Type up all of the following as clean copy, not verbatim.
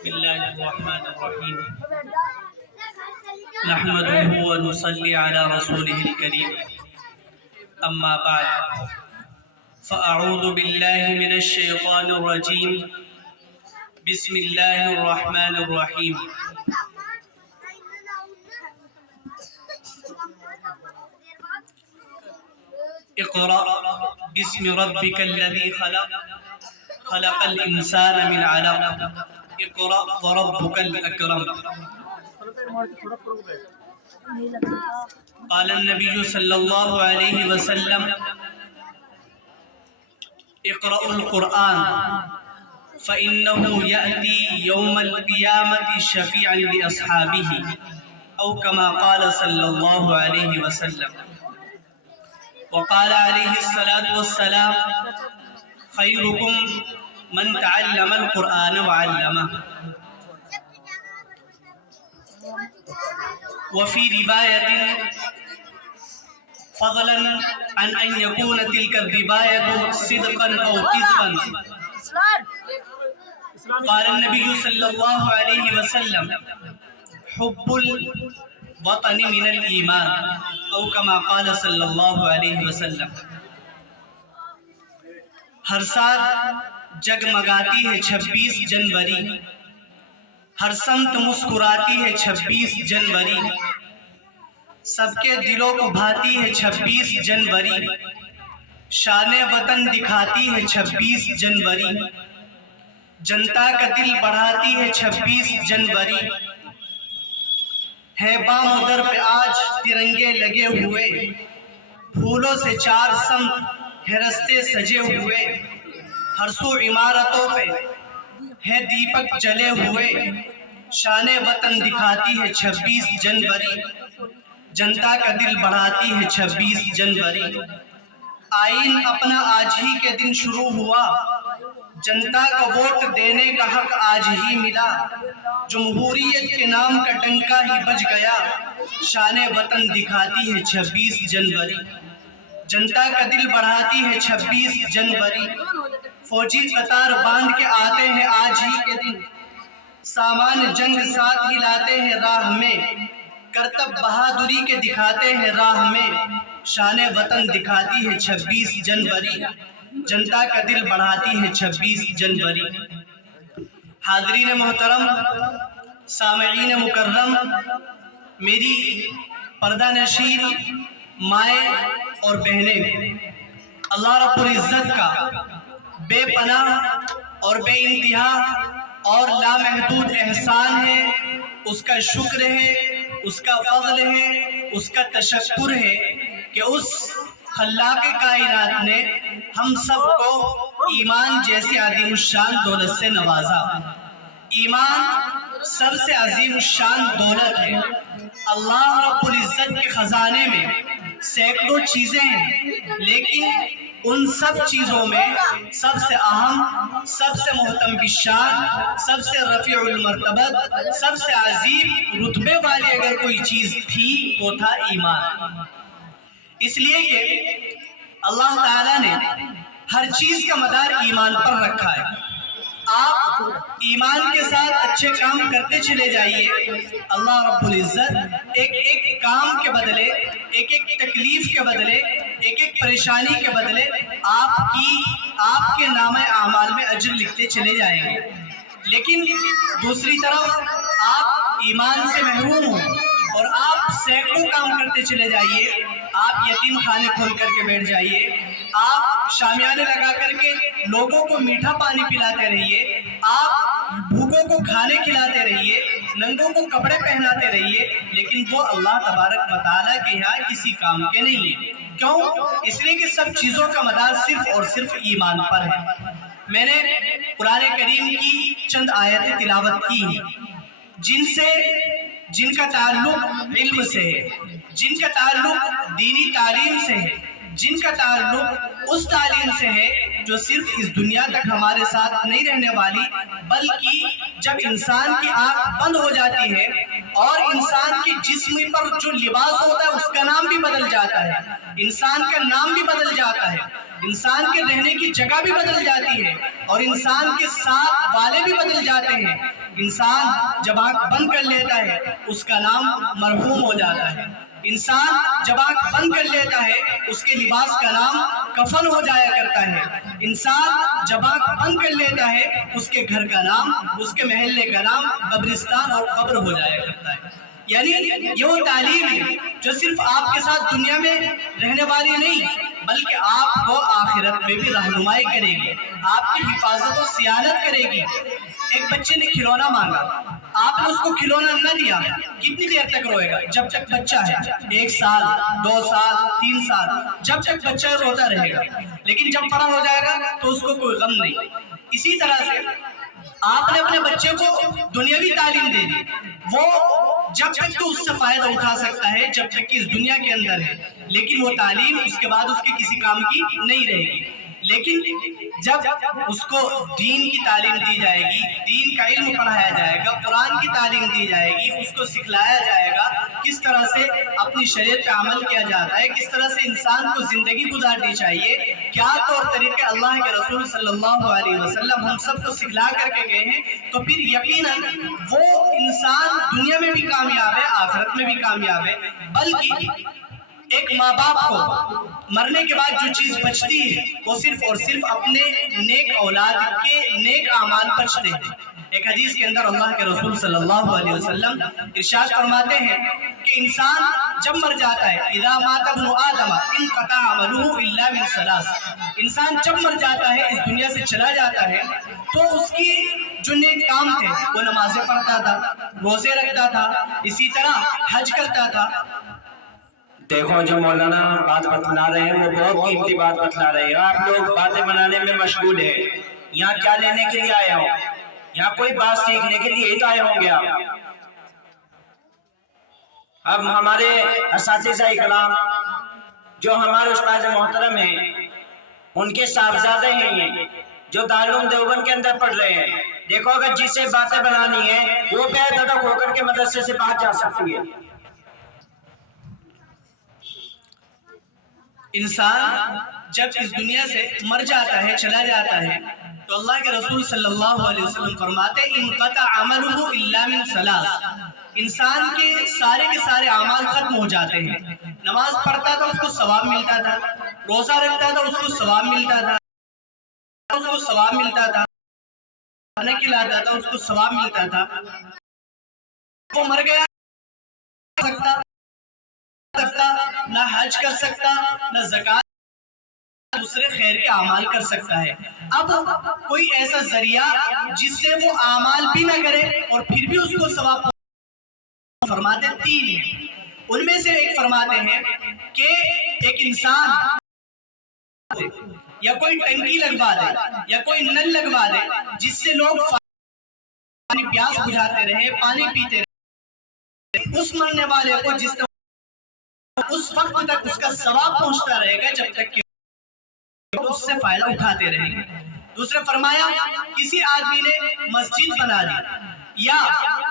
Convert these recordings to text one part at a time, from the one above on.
بسم الله الرحمن الرحيم نحمده ونصلي على رسوله الكريم أما بعد فأعوذ بالله من الشيطان الرجيم بسم الله الرحمن الرحيم اقرأ باسم ربك الذي خلق الإنسان من علق اقرأ وربك الأكرم قال النبي صلى الله عليه وسلم اقرأوا القرآن فإنه يأتي يوم القيامة شفيعا لأصحابه أو كما قال صلى الله عليه وسلم وقال عليه الصلاة والسلام خيركم من تعلم القرآن وعلمه وفي رواية فضلا عن أن يكون تلك الرواية صدقا أو كذبا قال النبي صلى الله عليه وسلم حب الوطن من الإيمان أو كما قال صلی اللہ علیہ وسلم. ہر سال جگمگاتی ہے 26 جنوری، ہر سمت مسکراتی ہے 26 جنوری، سب کے دلوں کو بھاتی ہے 26 جنوری، شان وطن دکھاتی ہے 26 جنوری، جنتا کا دل بڑھاتی ہے 26 جنوری، ہے بام در پہ آج ترنگے لگے ہوئے، پھولوں سے چار سمت ہے رستے سجے ہوئے، ہر سو عمارتوں پہ ہے دیپک جلے ہوئے، شان وطن دکھاتی ہے 26 جنوری، جنتا کا دل بڑھاتی ہے 26 جنوری. آئین اپنا آج ہی کے دن شروع ہوا، جنتا کا ووٹ دینے کا حق آج ہی ملا، جمہوریت کے نام کا ڈنکا ہی بج گیا، شان وطن دکھاتی ہے 26 جنوری، جنتا کا دل بڑھاتی ہے 26 جنوری. فوجی قطار باندھ کے آتے ہیں آج ہی کے دن، سامان جنگ ساتھ ہی لاتے ہیں راہ میں، کرتب بہادری کے دکھاتے ہیں راہ میں، شان وطن دکھاتی ہے 26 جنوری، جنتا کا دل بڑھاتی ہے 26 جنوری. حاضرین محترم، سامعین مکرم، میری پردہ نشین مائیں اور بہنیں، اللہ رب العزت کا بے پناہ اور بے انتہا اور لامحدود احسان ہے، اس کا شکر ہے، اس کا فضل ہے، اس کا تشکر ہے کہ اس خلاق کائنات نے ہم سب کو ایمان جیسی عظیم الشان دولت سے نوازا. ایمان سب سے عظیم الشان دولت ہے. اللہ رب العزت کے خزانے میں سینکڑوں چیزیں ہیں، لیکن ان سب چیزوں میں سب سے اہم، سب سے محترم بالشان، سب سے رفیع المرتبت، سب سے عظیم رتبے والی اگر کوئی چیز تھی وہ تھا ایمان. اس لیے کہ اللہ تعالیٰ نے ہر چیز کا مدار ایمان پر رکھا ہے. آپ ایمان کے ساتھ اچھے کام کرتے چلے جائیے، اللہ رب العزت ایک ایک کام کے بدلے، ایک ایک تکلیف کے بدلے، ایک ایک پریشانی کے بدلے آپ کے نامہ اعمال میں اجر لکھتے چلے جائیں گے. لیکن دوسری طرف آپ ایمان سے محروم ہوں اور آپ سینکڑوں کام کرتے چلے جائیے، آپ یتیم خانے کھول کر کے بیٹھ جائیے، آپ شامیانے لگا کر کے لوگوں کو میٹھا پانی پلاتے رہیے، آپ بھوکوں کو کھانے کھلاتے رہیے، ننگوں کو کپڑے پہناتے رہیے، لیکن وہ اللہ تبارک و تعالیٰ کے یہاں کسی کام کے نہیں ہیں. کیوں؟ اس لیے کہ سب چیزوں کا مدار صرف اور صرف ایمان پر ہے. میں نے قرآن کریم کی چند آیتیں تلاوت کی ہیں جن کا تعلق علم سے ہے، جن کا تعلق دینی تعلیم سے ہے، جن کا تعلق اس تعلیم سے ہے جو صرف اس دنیا تک ہمارے ساتھ نہیں رہنے والی، بلکہ جب انسان کی آنکھ بند ہو جاتی ہے اور انسان کی جسم پر جو لباس ہوتا ہے اس کا نام بھی بدل جاتا ہے، انسان کا نام بھی بدل جاتا ہے. انسان کے رہنے کی جگہ بھی بدل جاتی ہے اور انسان کے ساتھ والے بھی بدل جاتے ہیں۔ انسان جب آنکھ بند کر لیتا ہے اس کا نام مرحوم ہو جاتا ہے۔ انسان جب آنکھ بند کر لیتا ہے اس کے لباس کا نام کفن ہو جایا کرتا ہے۔ انسان جب آنکھ بند کر لیتا ہے اس کے گھر کا نام، اس کے محلے کا نام قبرستان اور قبر ہو جایا کرتا ہے۔ یعنی یہ وہ تعلیم ہے جو صرف آپ کے ساتھ دنیا میں رہنے والی نہیں بلکہ آپ کو آخرت میں بھی رہنمائی کرے گی، آپ کی حفاظت و صیانت کرے گی۔ ایک بچے نے کھلونا مانگا، آپ نے اس کو کھلونا نہ دیا، کتنی دیر تک روئے گا؟ جب تک بچہ ہے، 1 سال 2 سال 3 سال، جب تک بچہ روتا رہے گا۔ لیکن جب بڑا ہو جائے گا تو اس کو کوئی غم نہیں۔ اسی طرح سے آپ نے اپنے بچے کو دنیاوی تعلیم دے دی، وہ جب تک تو اس سے فائدہ اٹھا سکتا ہے جب تک کہ اس دنیا کے اندر ہے، لیکن وہ تعلیم اس کے بعد اس کے کسی کام کی نہیں رہے گی۔ لیکن جب اس کو دین کی تعلیم دی جائے گی، دین کا علم پڑھایا جائے گا، قرآن کی تعلیم دی جائے گی، اس کو سکھلایا جائے گا کس طرح سے اپنی شریعت پہ عمل کیا جاتا ہے، کس طرح سے انسان کو زندگی گزارنی چاہیے، کیا طور طریقے اللہ کے رسول صلی اللہ علیہ وسلم ہم سب کو سکھلا کر کے گئے ہیں، تو پھر یقیناً وہ انسان دنیا میں بھی کامیاب ہے، آخرت میں بھی کامیاب ہے۔ بلکہ ایک ماں باپ کو مرنے کے بعد جو چیز بچتی ہے وہ صرف اور صرف اپنے نیک اولاد کے نیک اعمال بچتے ہیں۔ ایک حدیث کے اندر اللہ کے رسول صلی اللہ علیہ وسلم ارشاد فرماتے ہیں کہ انسان جب مر جاتا ہے اذا مات ابن آدم انقطع عمله الا من ثلاث، انسان جب مر جاتا ہے، اس دنیا سے چلا جاتا ہے، تو اس کی جو نیک کام تھے وہ نمازیں پڑھتا تھا، روزے رکھتا تھا، اسی طرح حج کرتا تھا۔ دیکھو جو مولانا بات بتلا رہے ہیں وہ بہت قیمتی بات بتلا رہے ہیں، آپ لوگ باتیں بنانے میں مشغول ہیں، یہاں کیا لینے کے لیے آئے ہوں؟ یہاں کوئی بات سیکھنے کے لیے ہی تو آئے ہوں گے آپ۔ اب ہمارے اساتذہ اکرام جو ہمارے استاد محترم ہیں ان کے صاحبزادے ہیں یہ جو دارالعلوم دیوبند کے اندر پڑھ رہے ہیں، دیکھو اگر جسے باتیں بنانی ہیں وہ بے دڑک ہو کر کے مدرسے سے باہر جا سکتی ہے۔ انسان جب اس دنیا سے مر جاتا ہے، چلا جاتا ہے، تو اللہ کے رسول صلی اللہ علیہ وسلم فرماتے انقطع عملہ الا من ثلاث، انسان کے سارے اعمال ختم ہو جاتے ہیں۔ نماز پڑھتا تھا اس کو ثواب ملتا تھا، روزہ رکھتا تھا اس کو ثواب ملتا تھا، اس کو ثواب ملتا تھا، کھانا کھلاتا تھا اس کو ثواب ملتا تھا۔ وہ مر گیا سکتا، نہ حج کر سکتا، نہ زکات دوسرے خیر کے اعمال کر سکتا ہے۔ اب کوئی ایسا ذریعہ جس سے وہ اعمال بھی نہ کرے اور پھر بھی اس کو ثواب فرماتے 3 ہیں، ان میں سے ایک فرماتے ہیں کہ ایک انسان یا کوئی ٹنکی لگوا دے یا کوئی نل لگوا دے جس سے لوگ پانی پیاس بجھاتے رہے، پانی پیتے رہے، اس مرنے والے کو جس نے اس وقت تک اس کا ثواب پہنچتا رہے گا جب تک کہ اس سے فائدہ اٹھاتے رہیں گے۔ دوسرے فرمایا کسی آدمی نے مسجد بنا دی یا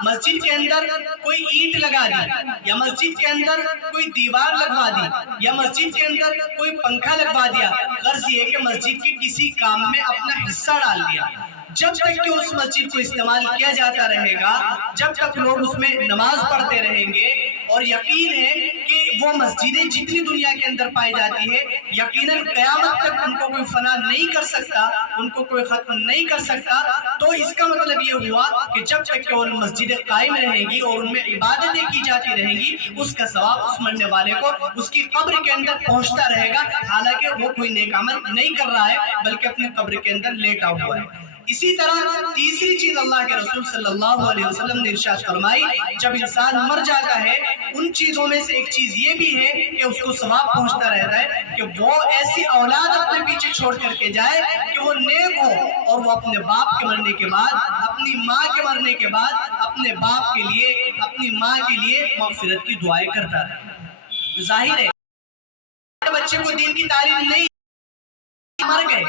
مسجد کے اندر کوئی اینٹ لگا دی یا مسجد کے اندر کوئی دیوار لگوا دی یا مسجد کے اندر کوئی پنکھا لگوا دیا، غرض یہ کہ مسجد کے کسی کام میں اپنا حصہ ڈال دیا، جب تک کہ اس مسجد کو استعمال کیا جاتا رہے گا، جب تک لوگ اس میں نماز پڑھتے رہیں گے، اور یقین ہے کہ وہ مسجدیں جتنی دنیا کے اندر پائی جاتی ہے یقیناً قیامت تک ان کو کوئی فنا نہیں کر سکتا، ان کو کوئی ختم نہیں کر سکتا۔ تو اس کا مطلب یہ ہوا کہ جب تک کہ ان مسجدیں قائم رہیں گی اور ان میں عبادتیں کی جاتی رہیں گی، اس کا ثواب اس مرنے والے کو اس کی قبر کے اندر پہنچتا رہے گا، حالانکہ وہ کوئی نیک عمل نہیں کر رہا ہے بلکہ اپنے قبر کے اندر لیٹا ہوا ہے۔ اسی طرح تیسری چیز اللہ کے رسول صلی اللہ علیہ وسلم نے ارشاد فرمائی، جب انسان مر جاتا ہے ان چیزوں میں سے ایک چیز یہ بھی ہے کہ اس کو ثواب پہنچتا رہتا ہے کہ وہ ایسی اولاد اپنے پیچھے چھوڑ کر کے جائے کہ وہ نیک ہو، اور وہ اپنے باپ کے مرنے کے بعد، اپنی ماں کے مرنے کے بعد اپنے باپ کے لیے، اپنی ماں کے لیے مغفرت کی دعائیں کرتا رہے۔ ظاہر ہے بچے کو دین کی تعلیم نہیں، مر گئے،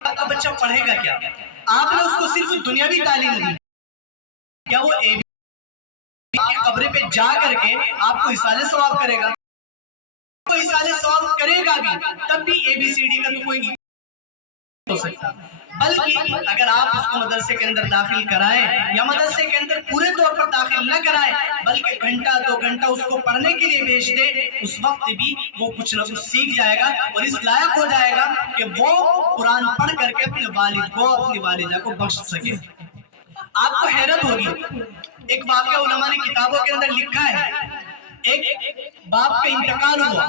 آپ کا بچہ پڑھے گا کیا؟ آپ نے اس کو صرف دنیاوی تعلیم دی، کیا وہ آپ کی قبر پہ جا کر کے آپ کو احسان ثواب کرے گا؟ وہ ایصال ثواب کرے گا بھی تب بھی ABCD کا تو کوئی ہو سکتا، بلکہ اگر آپ اس کو مدرسے کے اندر داخل کرائیں یا مدرسے کے اندر پورے طور پر داخل نہ کرائیں بلکہ گھنٹہ 2 گھنٹہ اس کو پڑھنے کے لیے بھیج دیں، اس وقت بھی وہ کچھ نہ کچھ سیکھ جائے گا اور اس لائق ہو جائے گا کہ وہ قرآن پڑھ کر کے اپنے والد کو اپنی والدہ کو بخش سکے۔ آپ کو حیرت ہوگی، ایک واقعہ علماء نے کتابوں کے اندر لکھا ہے، ایک باپ کا انتقال ہوا،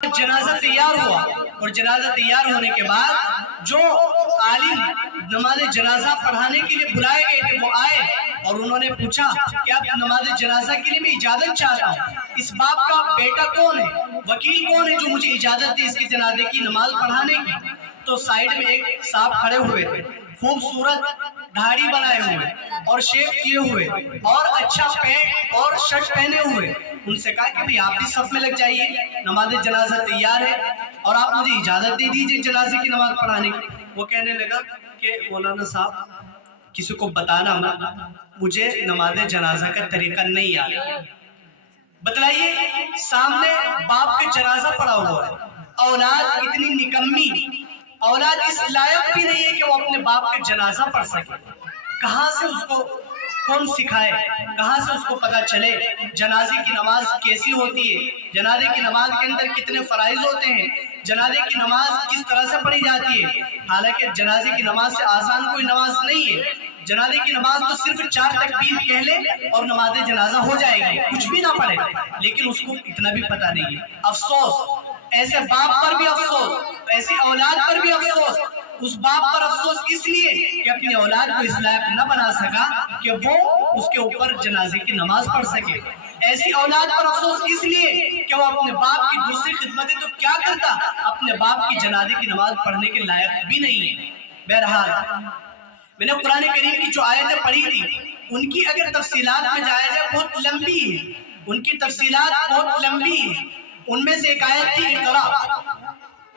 جنازہ تیار ہوا اور جنازہ تیار ہونے کے بعد جو عالم نماز جنازہ پڑھانے کے لیے بلائے گئے تھے وہ آئے اور انہوں نے پوچھا کہ آپ نماز جنازہ کے لیے میں اجازت چاہتا ہوں، اس باپ کا بیٹا کون ہے، وکیل کون ہے جو مجھے اجازت دے اس کی جنازے کی نماز پڑھانے کی؟ تو سائیڈ میں ایک صاحب کھڑے ہوئے تھے، خوبصورت داڑھی بنائے ہوئے اور شیو کیے ہوئے اور اچھا پینٹ اور شرٹ پہنے ہوئے، ان سے کہا کہ بھئی آپ بھی صف میں لگ جائیے، نماز جنازہ تیار ہے اور آپ مجھے اجازت دے دیجئے جنازے کی نماز پڑھانے کی۔ وہ کہنے لگا کہ مولانا صاحب کسی کو بتانا مت، مجھے نماز جنازہ کا طریقہ نہیں آتا۔ بتلائیے، سامنے باپ کا جنازہ پڑا ہوا ہے، اولاد اتنی نکمی، اولاد اس لائق بھی نہیں ہے کہ وہ اپنے باپ کا جنازہ پڑھ سکے، کہاں سے اس کو کون سکھائے، کہاں سے اس کو پتا چلے جنازے کی نماز کیسی ہوتی ہے، جنازے کی نماز کے اندر کتنے فرائض ہوتے ہیں، جنازے کی نماز کس طرح سے پڑھی جاتی ہے؟ حالانکہ جنازے کی نماز سے آسان کوئی نماز نہیں ہے، جنازے کی نماز تو صرف 4 تکبیر کہہ لے اور نماز جنازہ ہو جائے گی، کچھ بھی نہ پڑھے، لیکن اس کو اتنا بھی پتا نہیں ہے۔ افسوس، ایسے باپ پر بھی افسوس، ایسی اولاد پر بھی افسوس، اس باپ پر افسوس اس لیے کہ اپنی اولاد کو اس لائق نہ بنا سکا کہ وہ اس کے اوپر جنازے کی نماز پڑھ سکے، ایسی اولاد پر افسوس اس لیے کہ وہ اپنے باپ کی دوسری خدمتیں تو کیا کرتا، اپنے باپ کی جنازے کی نماز پڑھنے کے لائق بھی نہیں ہے۔ بہرحال میں نے قرآن کریم کی جو آیتیں پڑھی تھی ان کی اگر تفصیلات میں جایا جائے بہت لمبی ہے، ان کی تفصیلات بہت لمبی ہے۔ ان میں سے ایک آیت تھی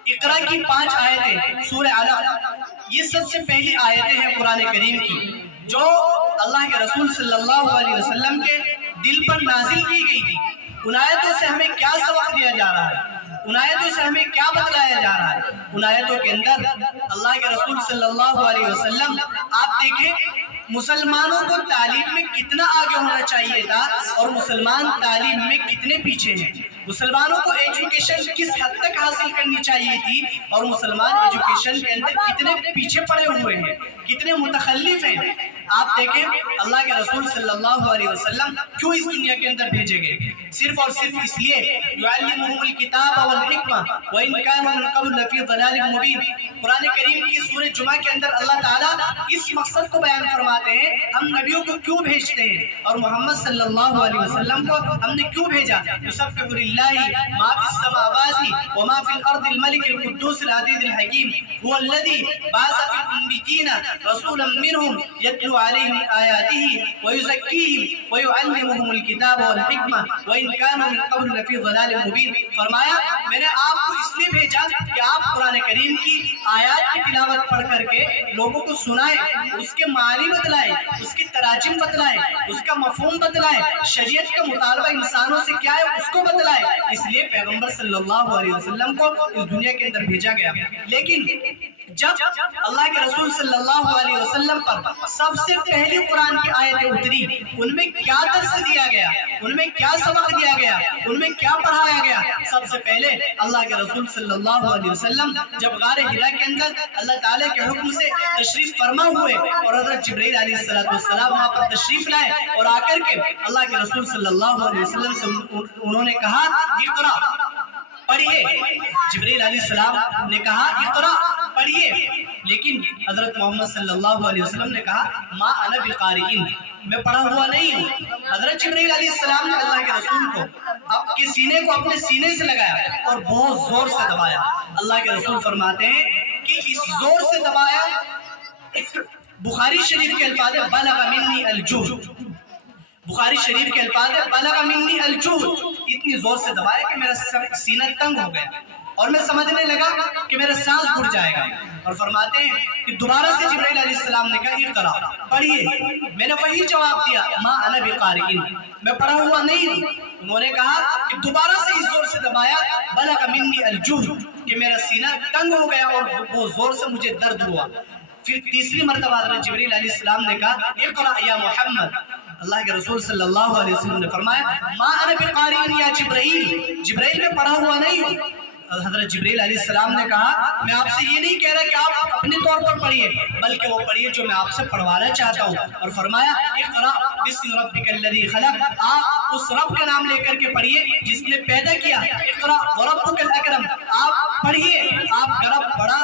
اقرا کی 5 آیتیں سورہ علق، یہ سب سے پہلی آیتیں ہیں قرآن کریم کی جو اللہ کے رسول صلی اللہ علیہ وسلم کے دل پر نازل کی گئی تھی۔ ان آیتوں سے ہمیں کیا سبق دیا جا رہا ہے، ان آیتوں سے ہمیں کیا بتلایا جا رہا ہے؟ ان آیتوں کے اندر اللہ کے رسول صلی اللہ علیہ وسلم، آپ دیکھیں مسلمانوں کو تعلیم میں کتنا آگے ہونا چاہیے تھا اور مسلمان تعلیم میں کتنے پیچھے ہیں، مسلمانوں کو ایجوکیشن کس حد تک حاصل کرنی چاہیے تھی اور مسلمان ایجوکیشن کے اندر کتنے پیچھے پڑے ہوئے ہیں، کتنے متخلف ہیں۔ آپ دیکھیں اللہ کے رسول صلی اللہ علیہ وسلم کیوں اس دنیا کے اندر بھیجے گئے؟ صرف اور صرف اس لیے یعلمہم الکتاب والحکمہ وإن كانوا من قبل لفی ضلال مبین۔ قرآن کریم کی سورہ جمعہ کے اندر اللہ تعالیٰ اس مقصد کو بیان فرماتے ہیں ہم نبیوں کو کیوں بھیجتے ہیں اور محمد صلی اللہ علیہ وسلم کو ہم نے کیوں بھیجا؟ یسبح للہ ما فی السماوات وما فی الارض الملک القدوس العزیز الحکیم هو الذی بعث فی الأمین رسولا منهم یتلو علیہم آیاتہ ویزکیہم ویعلمہم الکتاب والحکمہ وإن كانوا من قبل لفی ضلال مبین۔ فرمایا میں نے آپ کو اس لیے بھیجا کہ آپ قرآن کریم کی آیات کی تلاوت پڑھ کر کے لوگوں کو سنائیں، اس کے معنی بتلائیں، اس کے تراجم بتلائیں، اس کا مفہوم بتلائیں، شریعت کا مطالبہ انسانوں سے کیا ہے اس کو بتلائیں۔ اس لیے پیغمبر صلی اللہ علیہ وسلم کو اس دنیا کے اندر بھیجا گیا۔ لیکن جب اللہ کے رسول صلی اللہ علیہ وسلم پر سب سے پہلی قرآن کی آیتیں اتری ان میں کیا درس دیا گیا، ان میں کیا سبق دیا گیا، ان میں کیا پڑھایا گیا؟ سب سے پہلے اللہ کے رسول صلی اللہ علیہ وسلم جب غار حرا کے اندر اللہ تعالیٰ کے حکم سے تشریف فرما ہوئے اور حضرت جبرائیل علیہ السلام وہاں پر تشریف لائے اور آ کر کے اللہ کے رسول صلی اللہ علیہ وسلم سے انہوں نے کہا اقرا پڑھیے، جبرائیل علیہ السلام نے کہا اقرا پڑھیے، لیکن حضرت محمد صلی اللہ علیہ وسلم نے کہا ما انا بقارئ، میں پڑھا ہوا نہیں ہوں۔ حضرت جبرائیل علیہ السلام نے اللہ کے رسول کو آپ کے سینے کو اپنے سینے سے لگایا اور بہت زور سے دبایا۔ اللہ کے رسول فرماتے ہیں کہ اس زور سے دبایا، بخاری شریف کے الفاظ بلغ منی الجہد، بخاری شریف کے الفاظ بلغ منی الجہد، اتنی زور سے دبایا کہ میرا سینہ تنگ ہو گیا اور میں سمجھنے لگا کہ میرا سانس گھٹ جائے گا۔ اور فرماتے ہیں کہ دوبارہ سے جبرائیل علیہ السلام نے کہا اقرا پڑھیے، میں نے وہی جواب دیا ما انا بقارئ، میں پڑھا ہوا نہیں ہوں۔ انہوں نے کہا کہ دوبارہ سے اس زور سے دبایا، بلغ منی الجوع، کہ میرا سینہ تنگ ہو گیا اور وہ زور سے مجھے درد ہوا۔ پھر تیسری مرتبہ حضرت جبریل علیہ السلام نے کہا اقرأ یا محمد، اللہ کے رسول صلی اللہ علیہ وسلم نے فرمایا ما انا بقاری یا جبرائیل، جبرائیل میں پڑھا ہوا نہیں ہوں۔ حضرت جبریل علیہ السلام نے کہا میں آپ سے یہ نہیں کہہ رہا کہ آپ اپنے طور پر پڑھیے، بلکہ وہ پڑھیے جو میں آپ سے پڑھوانا چاہتا ہوں، اور فرمایا اقرأ بسم ربک الذی خلق، آپ اس رب کا نام لے کر کے پڑھیے جس نے پیدا کیا، اقرأ وربک الاکرم، آپ پڑھیے، آپ کا رب بڑا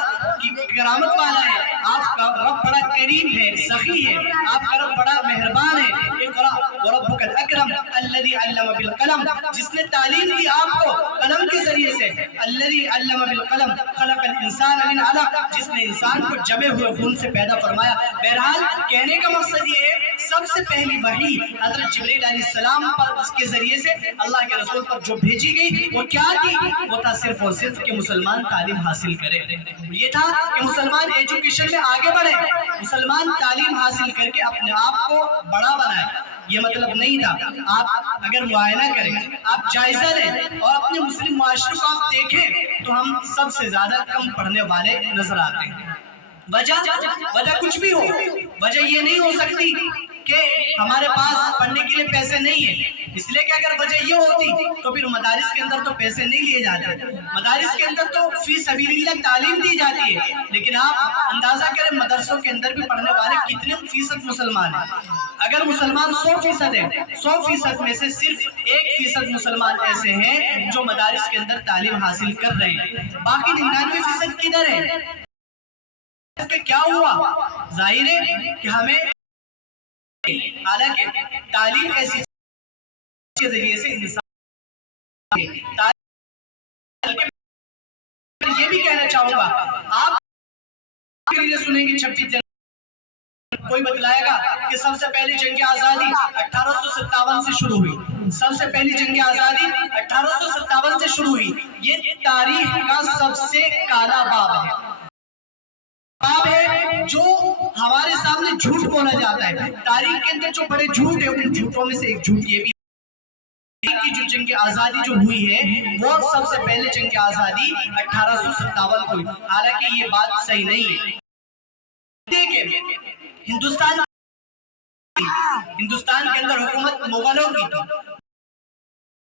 کرامت والا ہے، آپ کا رب بڑا کریم ہے، سخی ہے، آپ کا رب بڑا مہربان ہے، اقرأ وربک الاکرم الذی علم بالقلم، جس نے تعلیم دی آپ کو قلم کے ذریعے سے، الذی علم بالقلم خلق الانسان من علق، جس نے انسان کو جمے ہوئے خون سے پیدا فرمایا۔ بہرحال کہنے کا مقصد یہ ہے سب سے پہلی وحی حضرت جبریل علیہ السلام پر اس کے ذریعے سے اللہ کے رسول پر جو بھیجی گئی وہ کیا تھی؟ وہ تھا صرف اور صرف کہ مسلمان تعلیم حاصل کرے، یہ تھا کہ مسلمان ایجوکیشن میں آگے بڑھے، مسلمان تعلیم حاصل کر کے اپنے آپ کو بڑا بنائے۔ یہ مطلب نہیں تھا، آپ اگر معائنہ کریں، آپ جائزہ لیں اور اپنے مسلم معاشرے کو آپ دیکھیں تو ہم سب سے زیادہ کم پڑھنے والے نظر آتے ہیں۔ وجہ کچھ بھی ہو، وجہ یہ نہیں ہو سکتی کہ ہمارے پاس پڑھنے کے لیے پیسے نہیں ہیں، اس لیے کہ اگر وجہ یہ ہوتی تو پھر مدارس کے اندر تو پیسے نہیں لیے جاتے، مدارس کے اندر تو فی سبیل اللہ تعلیم دی جاتی ہے، لیکن آپ اندازہ کریں مدرسوں کے اندر بھی پڑھنے والے کتنے فیصد مسلمان ہیں۔ اگر مسلمان 100% ہیں، 100% میں سے صرف 1% مسلمان ایسے ہیں جو مدارس کے اندر تعلیم حاصل کر رہے ہیں، باقی 99% کدھر ہیں؟ کہ کیا ہوا؟ ظاہر ہے کہ ہمیں حالانکہ تعلیم ایسی کے ذریعے سے انسان یہ بھی کہنا چاہوں گا، آپ کے لیے سنیں گے 26 جنوری، کوئی بتلائے گا کہ سب سے پہلی جنگ آزادی 1857 سے شروع ہوئی، سب سے پہلی جنگ آزادی 1857 سے شروع ہوئی، یہ تاریخ کا سب سے کالا باب ہے جو ہمارے سامنے جھوٹ بولا جاتا ہے۔ تاریخ کے اندر جو بڑے جھوٹ ہیں ان جھوٹوں میں سے ایک جھوٹ یہ بھی کی جو جنگ آزادی جو ہوئی ہے وہ سب سے پہلے جنگ آزادی 1857 کو ہوئی، حالانکہ یہ بات صحیح نہیں ہے۔ دیکھیں ہندوستان کے اندر حکومت مغلوں کی تھی،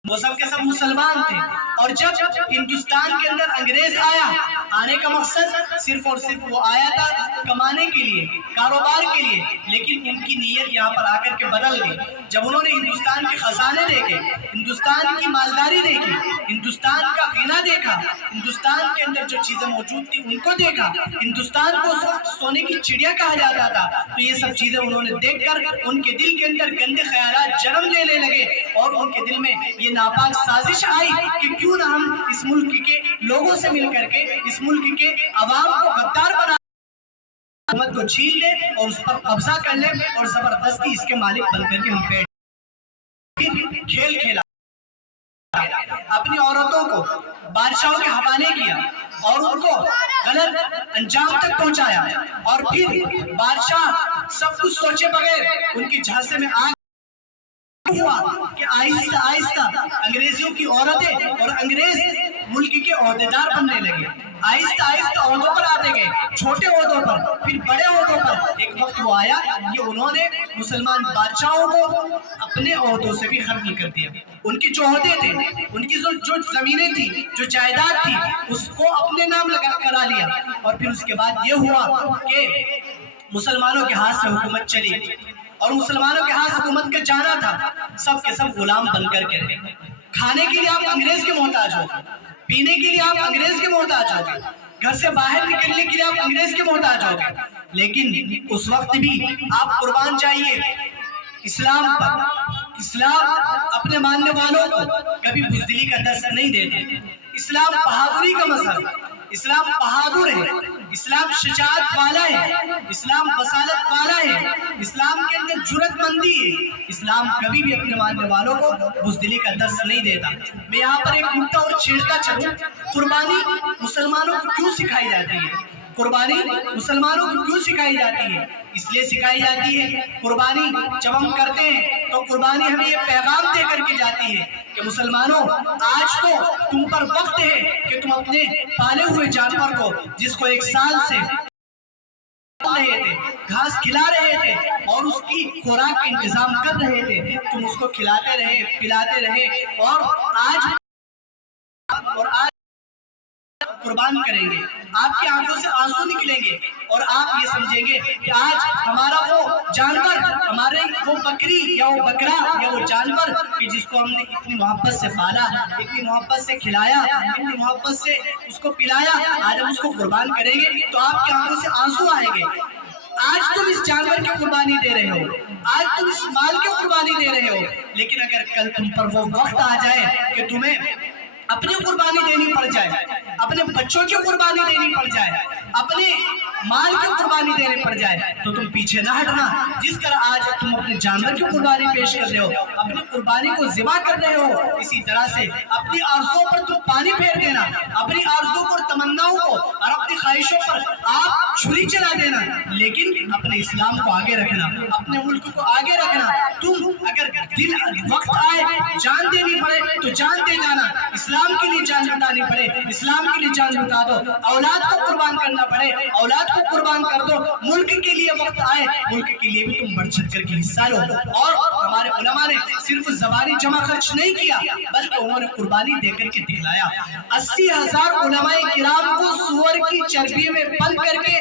وہ سب کے سب مسلمان تھے، اور جب ہندوستان کے اندر انگریز آیا، آنے کا مقصد صرف اور صرف وہ آیا تھا کمانے کے لیے، کاروبار کے لیے، لیکن ان کی نیت یہاں پر آ کر کے بدل گئی۔ جب انہوں نے ہندوستان کے خزانے دیکھے، ہندوستان کی مالداری دیکھی، ہندوستان کا غنا دیکھا، ہندوستان کے اندر جو چیزیں موجود تھی ان کو دیکھا، ہندوستان کو اس وقت سونے کی چڑیا کہا جاتا تھا، تو یہ سب چیزیں انہوں نے دیکھ کر ان کے دل کے اندر گندے خیالات جنم لینے لگے، اور ان کے دل میں یہ ناپاک سازش آئی کہ کیوں نہ ہم اس ملک کے لوگوں سے مل کر کے اس ملک کے عوام کو غدار بنا حکومت کو چھین لے اور اس پر قبضہ کر لے اور زبردستی اس کے مالک بن کر کے ہم بیٹھ کھیل کھیلا، اپنی عورتوں کو بادشاہوں کے حوالے کیا اور ان کو غلط انجام تک پہنچایا، اور پھر بادشاہ سب کچھ سوچے بغیر ان کی جھانسے میں آگ ہوا کہ آہستہ آہستہ انگریزیوں کی عورتیں اور انگریز ملک کے عہدیدار بننے لگے، آہستہ آہستہ عہدوں پر آتے گئے، چھوٹے عہدوں پر پھر بڑے عہدوں پر۔ ایک وقت وہ آیا کہ انہوں نے مسلمان بادشاہوں کو اپنے عہدوں سے بھی ختم کر دیا، ان کی جو عہدے تھے، ان کی جو زمینیں تھی، جو جائیداد تھی، اس کو اپنے نام لگا کرا لیا، اور پھر اس کے بعد یہ ہوا کہ مسلمانوں کے ہاتھ سے حکومت چلی گئی، اور مسلمانوں کے ہاتھ حکومت کا جانا تھا، سب کے سب غلام بن کر کے رہے۔ کھانے کے لیے آپ انگریز کے محتاج ہو گئے، پینے کے لیے آپ انگریز کے محتاج ہو گئے، گھر سے باہر نکلنے کے لیے آپ انگریز کے محتاج ہو گئے، لیکن اس وقت بھی آپ قربان جائیے اسلام پر۔ اسلام اپنے ماننے والوں کو کبھی بزدلی کا درس نہیں دیتے، اسلام بہادری کا مذہب، اسلام بہادر ہے، اسلام شجاعت والا ہے، اسلام بصالت والا ہے، اسلام کے اندر جرأت مندی ہے، اسلام کبھی بھی اپنے ماننے والوں کو بزدلی کا درس نہیں دیتا۔ میں یہاں پر ایک نکتہ اور چھیڑتا چلوں، قربانی مسلمانوں کو کیوں سکھائی جاتی ہے؟ قربانی مسلمانوں کو کیوں سکھائی جاتی ہے؟ اس لیے سکھائی جاتی ہے قربانی جب ہم کرتے ہیں تو قربانی ہمیں یہ پیغام دے کر کے جاتی ہے کہ مسلمانوں آج تو تم پر وقت ہے کہ تم اپنے پالے ہوئے جانور کو، جس کو 1 سال سے رہے تھے، گھاس کھلا رہے تھے اور اس کی خوراک کا انتظام کر رہے تھے، تم اس کو کھلاتے رہے پلاتے رہے اور آج قربان کریں گے، آپ کی آنکھوں سے آنسو نکلیں گے اور آپ یہ سمجھیں گے کہ آج ہمارا وہ جانور، ہمارے وہ بکری یا وہ بکرا یا وہ جانور کہ جس کو ہم نے اتنی محبت سے پالا، اتنی محبت سے کھلایا، اتنی محبت سے اس کو پلایا، آج ہم اس کو قربان کریں گے تو آپ کی آنکھوں سے آنسو آئیں گے۔ آج تم اس جانور کی قربانی دے رہے ہو، آج تم اس مال کی قربانی دے رہے ہو، لیکن اگر کل تم پر وہ وقت آ جائے کہ تمہیں اپنی قربانی دینی پڑ جائے، اپنے بچوں کی قربانی دینی پڑ جائے، اپنے مال کی قربانی دینے پڑ جائے تو تم پیچھے نہ ہٹنا۔ جس طرح آج تم اپنے جانور کی قربانی پیش کر رہے ہو، اپنی قربانی کو ذبح کر رہے ہو، اسی طرح سے اپنی آرزوؤں پر تم پانی پھیر دینا، اپنی آرزوؤں اور تمناؤں کو اور اپنی خواہشوں پر آپ چھری چلا دینا، لیکن اپنے اسلام کو آگے رکھنا، اپنے ملک کو آگے رکھنا۔ تم اگر دن وقت آئے جان دینی پڑے تو جان دے جانا، اسلام کے لیے جان لٹانی پڑے اسلام کے لیے جان لٹا دو، اولاد کو قربان کرنا پڑے اولاد کو قربان کر دو، ملک کے لیے وقت آئے ملک کے لیے بھی تم بڑھ چڑھ کر کے حصہ لو۔ اور ہمارے علماء نے صرف زبانی جمع خرچ نہیں کیا بلکہ انہوں نے قربانی دے کر کے دکھلایا۔ 80,000 علماء کرام کو سور کی چربی میں بند کر کے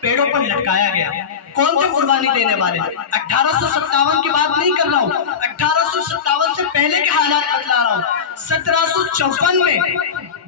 پیڑوں پر لٹکایا گیا۔ کون تھے قربانی دینے والے؟ 1857 کی بات نہیں کر رہا ہوں، 1857 سے پہلے کے حالات بتلا رہا ہوں۔ 1754 میں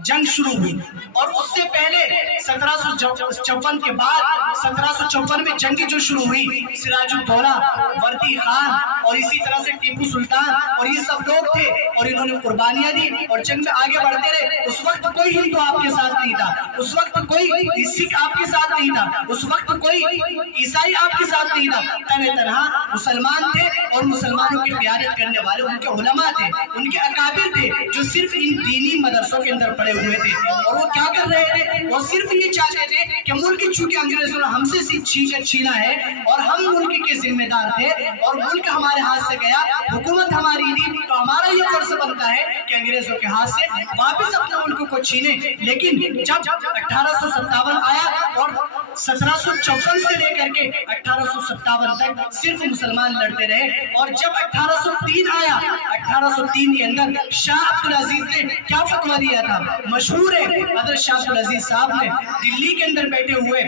جنگ شروع ہوئی اور اس سے پہلے 1754 کے بعد 1754 میں جنگ جو شروع ہوئی، سراج الدولہ، وردی خان اور اسی طرح سے ٹیپو سلطان اور یہ سب لوگ تھے اور انہوں نے قربانیاں دی اور جنگ میں آگے بڑھتے رہے۔ اس وقت کوئی ہندو آپ کے ساتھ نہیں تھا، اس وقت کوئی سکھ آپ کے ساتھ نہیں تھا، اس وقت کوئی عیسائی آپ کے ساتھ نہیں تھا، تنہا مسلمان تھے اور مسلمانوں کی قیادت کرنے والے ان کے علماء تھے، ان کے اکابر تھے جو صرف ان دینی مدرسوں کے اندر پڑے ہوئے تھے اور وہ کیا کر رہے تھے؟ وہ صرف یہ چاہتے تھے کہ ملک چونکہ انگریزوں نے ہم سے چھینا ہے اور ہم ملک کے ذمہ دار تھے اور ملک ہمارے ہاتھ سے گیا، حکومت ہماری تھی، تو ہمارا یہ فرض بنتا ہے کہ انگریزوں کے ہاتھ سے واپس اپنے ملک کو چھینے۔ لیکن جب 1857 آیا اور 1754 سے لے کر کے 1857 تک صرف مسلمان لڑتے رہے اور جب 1803 آیا، 1803 کے اندر شاہ عبدالعزیز نے کیا فتویٰ دیا تھا؟ مشہور ہے، حضرت شاہ عبدالعزیز صاحب نے دلی کے اندر بیٹھے ہوئے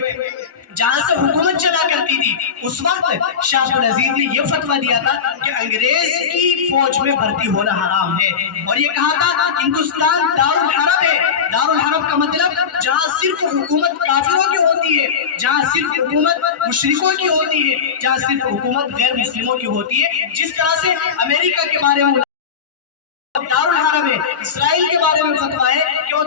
جہاں سے حکومت چلا کرتی تھی، اس وقت شاہ عبدالعزیز نے یہ فتویٰ دیا تھا کہ انگریز کی فوج میں بھرتی ہونا حرام ہے اور یہ کہا تھا ہندوستان دارالحرب ہے۔ دارالحرب کا مطلب جہاں صرف حکومت کافروں کی ہوتی ہے، جہاں صرف حکومت مشرکوں کی ہوتی ہے، جہاں صرف حکومت غیر مسلموں کی ہوتی ہے۔ جس طرح سے امریکہ کے بارے میں دارالحرب ہے، اسرائیل کے بارے میں فتویٰ ہے کہ وہ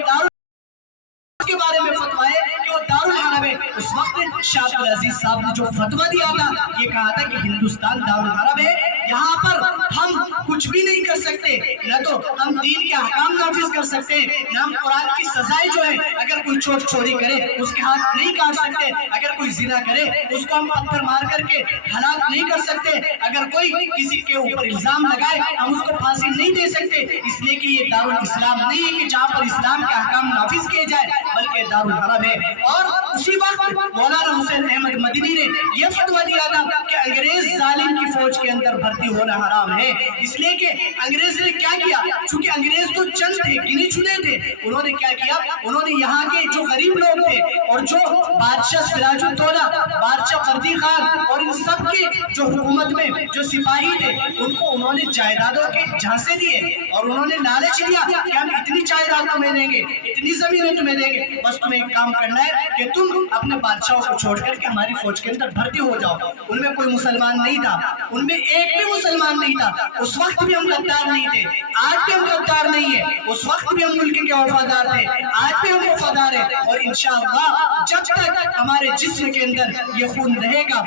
کے بارے میں فتویٰ ہے کہ وہ دارالحرب ہے۔ اس وقت شاہ عبدالعزیز صاحب نے جو فتویٰ دیا تھا یہ کہا تھا کہ ہندوستان دارالحرب ہے، یہاں پر ہم کچھ بھی نہیں کر سکتے، نہ تو ہم دین کے احکام نافذ کر سکتے، نہ ہم قرآن کی سزائیں جو ہے اگر کوئی چوری کرے اس کے ہاتھ نہیں کاٹ سکتے، اگر کوئی زنا کرے اس کو ہم پتھر مار کر کے ہلاک نہیں کر سکتے، اگر کوئی کسی کے اوپر الزام لگائے ہم اس کو پھانسی نہیں دے سکتے، اس لیے کہ یہ دارالاسلام نہیں ہے کہ جہاں پر اسلام کے احکام نافذ کیے جائے بلکہ دارالحرب ہے۔ اور اسی وقت مولانا حسین احمد مدنی نے یہ فتویٰ دیا تھا کہ انگریز ظالم کی فوج کے اندر بھرتی ہونا حرام ہے، اس لیے کہ انگریز نے کیا کیا، چونکہ انگریز تو چند تھے، گنے چنے تھے، انہوں نے کیا کیا، انہوں نے یہاں کے جو غریب لوگ تھے اور جو بادشاہ سراج الدولہ، بادشاہ وردی خان اور ان سب کے جو حکومت میں جو سپاہی تھے ان کو انہوں نے جائیدادوں کے جھانسے دیے اور انہوں نے لالچ دیا کہ ہم اتنی جائیداد تمہیں دیں گے، اتنی زمینیں تمہیں دیں گے، بس تمہیں ایک کام کرنا ہے کہ تم اپنے بادشاہوں کو چھوڑ کر کے ہماری فوج کے اندر بھرتی ہو جاؤ۔ ان میں کوئی مسلمان نہیں تھا، ان میں ایک بھی مسلمان نہیں تھا، اس وقت بھی ہم غدار نہیں تھے، آج بھی ہم غدار نہیں ہیں، اس وقت بھی ہم ملک کے وفادار تھے، آج بھی ہم وفادار ہیں اور انشاءاللہ جب تک ہمارے جسم کے اندر یہ خون رہے گا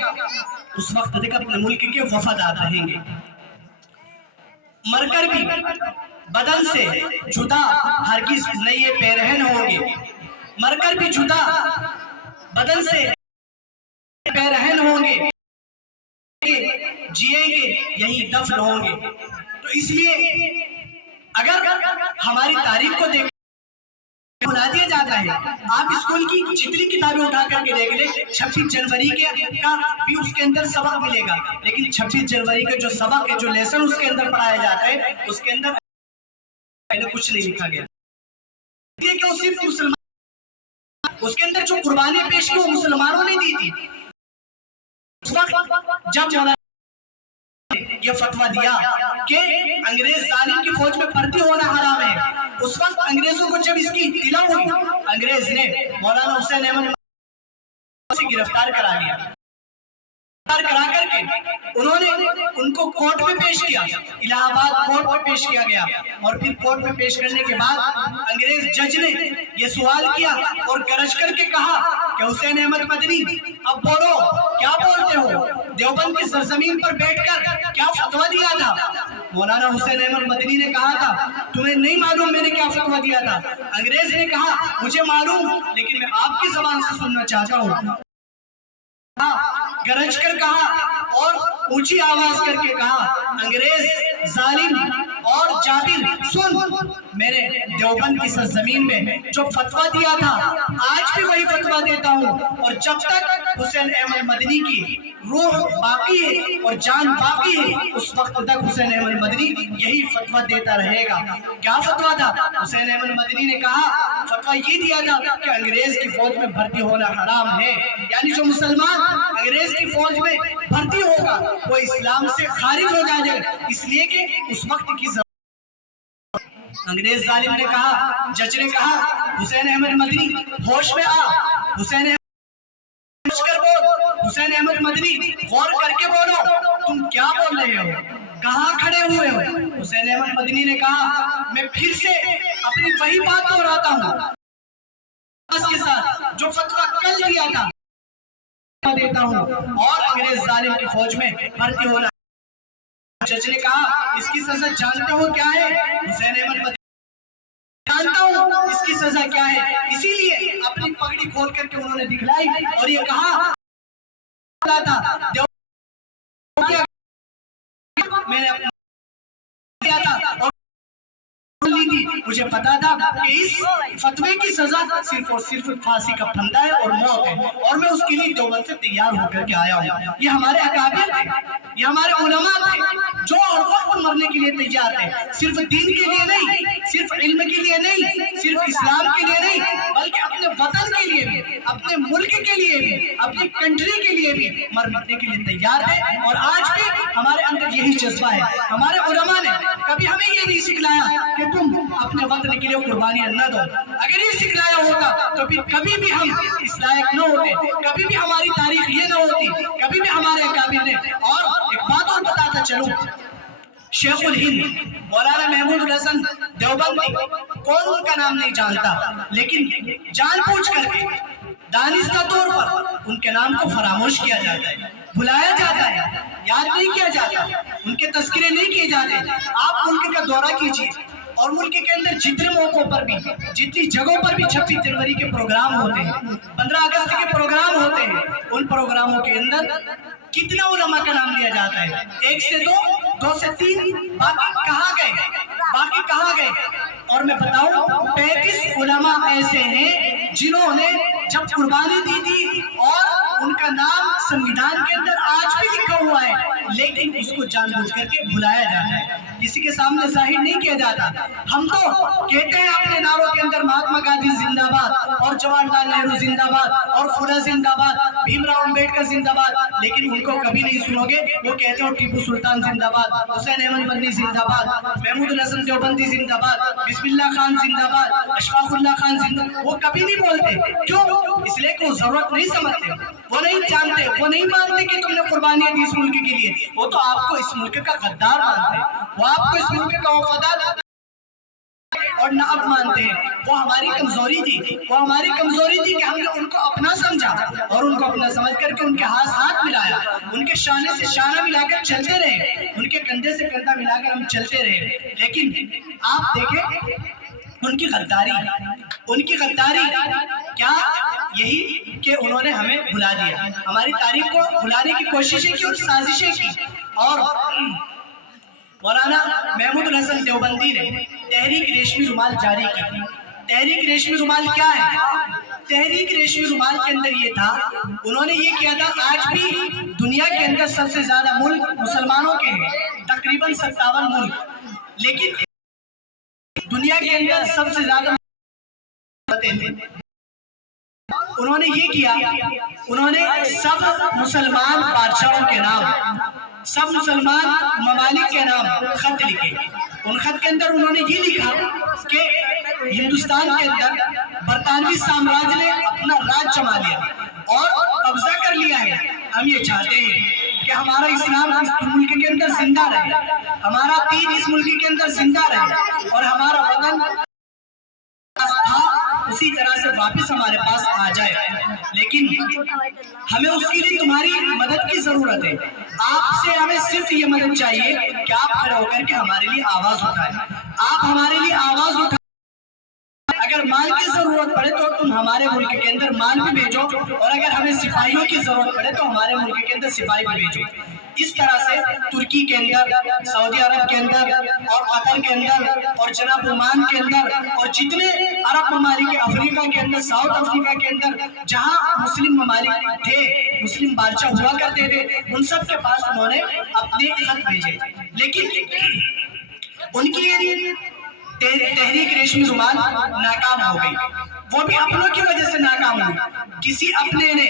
اس وقت تک اپنے ملک کے وفادار رہیں گے۔ مر کر بھی بدن سے جدا ہرگز نئے پیرہن ہوں گے، مر کر بھی جدا بدن سے بے رہن ہوں گے، جیئیں گے یہی دفن ہوں گے۔ تو اس لیے اگر ہماری تاریخ کو دیکھ بنا دیا جاتا ہے، آپ اسکول کی جتنی کتابیں اٹھا کر کے دیکھ لیں، 26 جنوری کا بھی اس کے اندر سبق ملے گا، لیکن 26 جنوری کا جو سبق ہے، جو لیسن اس کے اندر پڑھایا جاتا ہے، اس کے اندر کچھ نہیں لکھا گیا کہ وہ صرف مسلمان، اس کے اندر جو قربانی پیش کی وہ مسلمانوں نے دی تھی۔ اس وقت جب مولانا یہ فتویٰ دیا کہ انگریز ظالم کی فوج میں بھرتی ہونا حرام ہے، اس وقت انگریزوں کو جب اس کی اطلاع ہوئی، انگریز نے مولانا حسین احمد سے گرفتار کرا لیا، کرا کر کے انہوں نے ان کو کورٹ میں پیش کیا، الہ آباد کورٹ میں پیش کیا گیا، اور پھر کورٹ میں پیش کرنے کے بعد انگریز جج نے یہ سوال کیا اور گرج کر کے کہا کہ حسین احمد مدنی اب بولو، کیا بولتے ہو؟ دیوبند کی سرزمین پر بیٹھ کر کیا فتویٰ دیا تھا؟ مولانا حسین احمد مدنی نے کہا تھا تمہیں نہیں معلوم میں نے کیا فتویٰ دیا تھا؟ انگریز نے کہا مجھے معلوم، لیکن میں آپ کی زبان سے سننا چاہتا ہوں۔ گرج کر کہا اور اونچی آواز کر کے کہا، انگریز ظالم اور جابر سن، میرے دیوبند کی سرزمین میں جو فتویٰ دیا تھا آج بھی وہی فتویٰ دیتا ہوں، اور جب تک حسین احمد مدنی کی روح باقی ہے اور جان باقی ہے اس وقت تک حسین احمد مدنی یہی فتویٰ دیتا رہے گا۔ کیا فتویٰ تھا؟ حسین احمد مدنی نے کہا فتویٰ یہ دیا تھا کہ انگریز کی فوج میں بھرتی ہونا حرام ہے، یعنی جو مسلمان انگریز کی فوج میں بھرتی ہوگا وہ اسلام سے خارج ہو جائے گا، اس لیے کہ اس وقت کی انگریز ظالم نے کہا، جج نے کہا حسین احمد مدنی ہوش میں آ، حسین حسین احمد مدنی غور کر کے بولو، تم کیا بول رہے ہو؟ کہاں کھڑے ہوئے ہو؟ حسین احمد مدنی نے کہا میں پھر سے اپنی وہی بات دہراتا ہوں کے ساتھ جو فتویٰ کل دیا تھا دیتا ہوں، اور انگریز ظالم کی فوج میں بھرتی ہونا۔ جج نے کہا اس کی سزا جانتے ہو کیا ہے؟ حسین احمد مدنی جانتا ہوں اس کی سزا کیا ہے، اسی لیے اپنی پگڑی کھول کر کے انہوں نے دکھلائی اور یہ کہا میں نے اپنا کیا تھا اور مجھے پتا تھا کہ اس فتوے کی سزا صرف اور صرف پھانسی کا پھندہ ہے اور موت ہے، اور میں اس کے لیے دیوبند سے تیار ہو کر کے آیا ہوں۔ یہ ہمارے اکابر تھے، یہ ہمارے علماء تھے جو ہر وقت مرنے کے لیے تیار تھے، صرف دین کے لیے نہیں، صرف علم کے لیے نہیں، صرف اسلام کے لیے نہیں، بلکہ اپنے وطن کے لیے بھی، اپنے ملک کے لیے بھی، اپنی کنٹری کے لیے بھی مرنے کے لیے تیار ہے۔ اور آج بھی ہمارے اندر یہی جذبہ ہے۔ ہمارے علماء نے کبھی ہمیں یہ نہیں سکھلایا کہ تم اپنے وطن کے لیے قربانیاں نہ دو، اگر یہ سکھلایا ہوتا تو پھر کبھی بھی ہم اس لائق نہ ہوتے، کبھی بھی ہماری تاریخ یہ نہ ہوتی، کبھی بھی ہمارے اکابر نے۔ اور ایک بات اور بتاتا چلوں، شیخ الہند مولانا محمود الحسن دیوبندی کون ان کا نام نہیں جانتا، لیکن جان بوجھ کر کے دانستہ طور پر ان کے نام کو فراموش کیا جاتا ہے، بلایا جاتا ہے، یاد نہیں کیا جاتا، ان کے تذکرے نہیں کیے جاتے۔ آپ ملک کا دورہ کیجیے اور ملک کے اندر جتنے موقعوں پر بھی، جتنی جگہوں پر بھی 26 جنوری کے پروگرام ہوتے ہیں، 15 اگست کے پروگرام ہوتے ہیں، ان پروگراموں کے اندر کتنا علماء کا نام لیا جاتا ہے؟ 1 سے 2، 2 سے 3، باقی کہاں گئے؟ باقی کہاں گئے؟ اور میں بتاؤں 35 علماء ایسے ہیں جنہوں نے جب قربانی دی تھی اور ان کا نام سنویدھان کے اندر آج بھی لکھا ہوا ہے، لیکن اس کو جان بوجھ کر کے بلایا جاتا ہے، کسی کے سامنے ظاہر نہیں کیا جاتا۔ ہم تو کہتے ہیں اپنے نعروں کے اندر مہاتما گاندھی زندہ باد اور جواہر لال نہرو زندہ باد اور پھولا زندہ باد، بھیم راؤ امبیڈکر زندہ باد، لیکن ان کو کبھی نہیں سنو گے وہ کہتے ہیں ٹیپو سلطان زندہ باد، حسین احمد مدنی زندہ باد، محمود الحسن دیوبندی زندہ باد، بسم اللہ خان زندہ باد، اشفاق اللہ خان زندہ باد، وہ کبھی نہیں بولتے۔ کیوں؟ اس لیے کہ وہ ضرورت نہیں سمجھتے، وہ نہیں جانتے، وہ نہیں مانتے کہ تم نے قربانیاں دی اس ملک کے لیے، وہ تو آپ کو اس ملک کا غدار مانتے ہیں، وہ آپ کو اس ملک کا وفادار اور نائب مانتے ہیں۔ وہ ہماری کمزوری تھی، وہ ہماری کمزوری تھی کہ ہم نے ان کو اپنا سمجھا اور ان کو اپنا سمجھ کر کے ان کے ہاتھ ملایا، ان کے شانے سے شانہ ملا کر چلتے رہے، ان کے کندھے سے کندھا ملا کر ہم چلتے رہے۔ لیکن آپ دیکھیں ان کی غداری کیا یہی کہ انہوں نے ہمیں بھلا دیا، ہماری تاریخ کو بھلانے کی کوششیں کی اور سازشیں کی۔ اور مولانا محمود الحسن دیوبندی نے تحریک ریشمی رومال جاری کی۔ تحریک ریشمی رومال کیا ہے؟ تحریک ریشمی رومال کے اندر یہ تھا، انہوں نے یہ کیا تھا، آج بھی دنیا کے اندر سب سے زیادہ ملک مسلمانوں کے ہیں، تقریباً 57 ملک، لیکن دنیا کے اندر سب سے زیادہ انہوں نے یہ کیا، انہوں نے سب مسلمان بادشاہوں کے نام، سب مسلمان ممالک کے نام خط لکھے۔ ان خط کے اندر انہوں نے یہ لکھا کہ ہندوستان کے اندر برطانوی سامراج نے اپنا راج جما لیا اور قبضہ کر لیا ہے، ہم یہ چاہتے ہیں کہ ہمارا اسلام اس ملک کے اندر زندہ رہے، ہمارا دین اس ملک کے اندر زندہ رہے، اور ہمارا وطن اسی طرح سے واپس ہمارے پاس آ جائے، لیکن ہمیں اس کے لیے تمہاری مدد کی ضرورت ہے۔ آپ سے ہمیں صرف یہ مدد چاہیے کہ آپ کھڑے ہو کر کے ہمارے لیے آواز اٹھائیں، آپ ہمارے لیے آواز اٹھائیں۔ اگر مال کی ضرورت پڑے تو تم ہمارے ملک کے اندر مال بھی بھیجو، اور اگر ہمیں سپاہیوں کی ضرورت پڑے تو ہمارے ملک کے اندر سپاہی بھی بھیجو۔ اس طرح سے ترکی کے اندر، سعودی عرب کے اندر، اور قطر کے اندر، اور جناب عمان کے اندر، اور جتنے عرب ممالک، افریقہ کے اندر، ساؤتھ افریقہ کے اندر جہاں مسلم ممالک تھے، مسلم بادشاہ ہوا کرتے تھے، ان سب کے پاس انہوں نے اپنے خط بھیجے، لیکن ان کی تحریک ریشمی رومال ناکام ہو گئی، وہ بھی اپنوں کی وجہ سے ناکام ہوئی۔ کسی اپنے نے،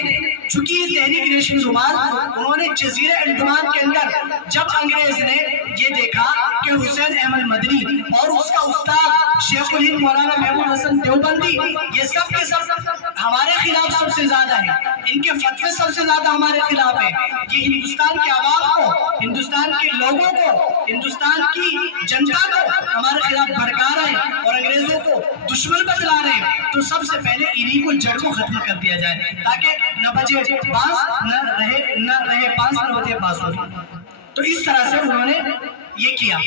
چونکہ یہ تحریک ریشمی رومال انہوں نے جزیرہ انڈمان کے اندر، جب انگریز نے یہ دیکھا کہ حسین احمد مدنی اور اس کا استاد شیخ الہند مولانا محمود حسن دیوبندی یہ سب کے سب ہمارے خلاف سب سے زیادہ ہیں، ان کے فتوے سب سے زیادہ ہمارے خلاف ہیں، یہ ہندوستان کے عوام کو، ہندوستان کے لوگوں کو، ہندوستان کی جنتا کو ہمارے خلاف بھڑکا رہے ہیں اور انگریزوں کو دشمن بتلا رہے ہیں، تو سب سے پہلے انہی کو جڑ کو ختم کر دیا جائے، تاکہ نہ بجے بانس، نہ رہے بانس، نہ بجے بانسری۔ تو اس طرح سے انہوں نے یہ کیا،